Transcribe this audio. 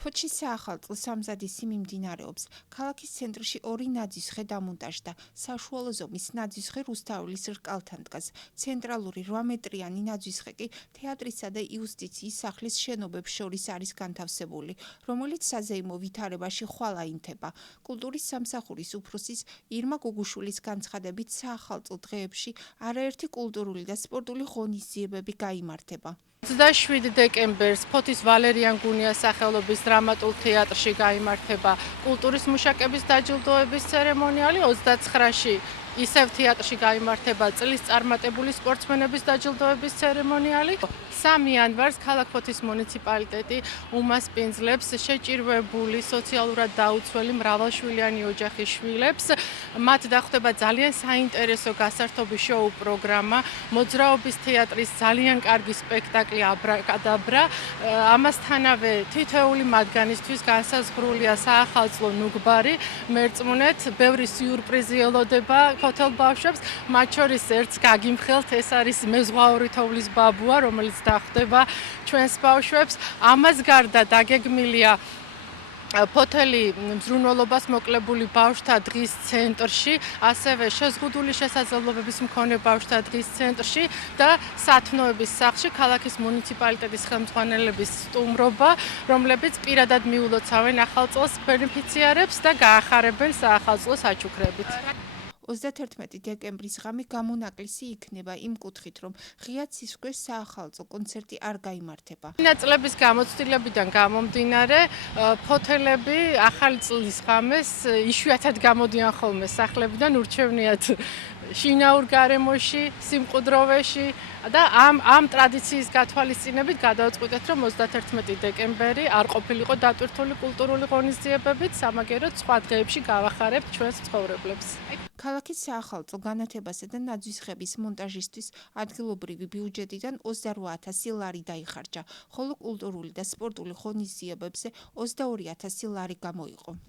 ფოთში საახალწლო სამზადისი მიმდინარეობს. ქალაქის ცენტრში ორი ნაძისხე დამონტაჟდა. საშუალო ზომის ნაძისხე რუსთაველის რკალთან დგას. ცენტრალური 8 მეტრიანი ნაძისხე კი თეატრისა და იუსტიციის სახლის შენობებს შორის არის განთავსებული, რომელიც საზეიმო ვითარებაში ხვალ აინთება. კულტურის სამსახურის უფროსის ირმა გუგუშვილის განცხადებით, საახალწლო დღეებში არაერთი კულტურული და სპორტული ღონისძიებები გაიმართება. 27 დეკემბერს ფოთის ვალერიან გუნიას სახელობის დრამატულ თეატრში გაიმართება კულტურის მუშაკების დაჯილდოების ცერემონიალი, 29-ში ისევ თეატრში გაიმართება წლის წარმატებული სპორტსმენების დაჯილდოების ცერემონიალი. 3 იანვარს ქალაქ ფოთის მუნიციპალიტეტი უმასპინძლებს შეჭირვებული სოციალურად დაუცველი მრავალშვილიანი ოჯახის შვილებს. მათ დახვდება ძალიან საინტერესო გასართობი შოუ პროგრამა, მოძრაობის თეატრის ძალიან კარგი სპექტაკლი აბრაკადაბრა. ამასთანავე თითოეული მათგანისთვის განსაზღვრულია საახალწლო ნუგბარი, მერწმუნეთ, ბევრი სიურპრიზი ელოდება ქოთელ ბავშვებს, მათ შორის ერთს გაგიმხელთ, ეს არის მეზღვაური თოვლის ბაბუა, რომელიც დახვდება ჩვენს ბავშვებს. ამას გარდა დაგეგმილია ფოთელი მზრუნველობას მოკლებული ბავშვთა დღის ცენტრში, ასევე შეზღუდული შესაძლებლობების მქონე ბავშვთა დღის ცენტრში და სათნოების სახლში ქალაქის მუნიციპალიტეტის ხელმძღვანელების სტუმრობა, რომლებიც პირადად მიულოცავენ ახალ წელს ბენეფიციარებს და გაახარებენ საახალწლო საჩუქრებით. 31 დეკემბრის ღამე გამონაკლისი იქნება იმ კუთხით, რომ ღია ცისკრის საახალწლო კონცერტი არ გაიმართება. წლების გამოცდილებიდან გამომდინარე, ფოთელები ახალი წლის ღამეს იშვიათად გამოდიან ხოლმე სახლებიდან, ურჩევნიათ შინაურ გარემოში, სიმყუდროვეში და ამ ტრადიციის გათვალისწინებით გადავწყვიტეთ, რომ 31 დეკემბერი არ ყოფილიყო დატვირთული კულტურული ღონისძიებებით, სამაგეროდ სხვა დღეებში გავახარებთ ჩვენს ცხოვრებლებს. ქალაქის საახალწლო განათებასა და ნაძისხების მონტაჟისთვის ადგილობრივი ბიუჯეტიდან 28,000 ლარი დაიხარჯა, ხოლო კულტურული და სპორტული ღონისძიებებზე 22,000 ლარი გამოიყო.